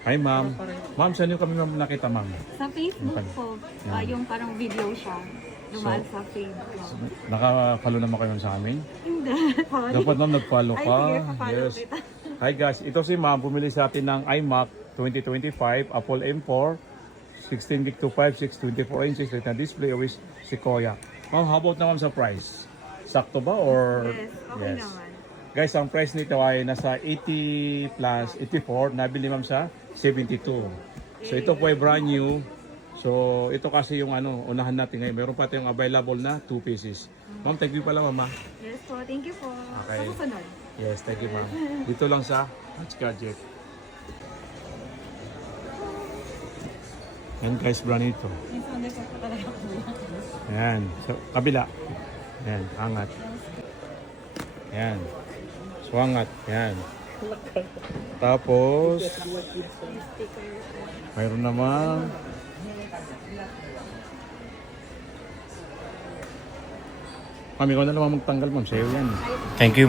Hi ma'am. Ma'am, saan yung kami ma'am nakita ma'am? Sa Facebook Okay. po, yung parang video siya. Dumaan sa feed ko. Nakakalo naman kayo sa amin? Hindi. Sorry. Dapat ma'am nag-follow Ay, ka. sige, pa-follow Yes. kita. Hi guys, ito si ma'am. Bumili sa atin ng iMac 2025 Apple M4 16 gig to 5, 624 inches Retina display with Sequoia. Ma'am, how about naman sa price? Sakto ba or? Yes, okay naman. Guys, ang price nito ay nasa 80 plus 84. Nabili ma'am sa 72. So ito po ay brand new. So ito kasi yung unahan natin ngayon. Meron pa tayong available na 2 pieces. Ma'am, thank you pala mama. Yes po, thank you po. Okay. Sa susunod. Yes, thank you ma'am. Dito lang sa Touch Gadget. Yan guys, brand ito. Minsan hindi ko talaga po. Ayan, so, kabila. Ayan, angat. Ayan. So, angat. Ayan. Tapos, mayroon naman. Ma'am, ikaw na naman magtanggal ma'am. Sa'yo yan. Thank you.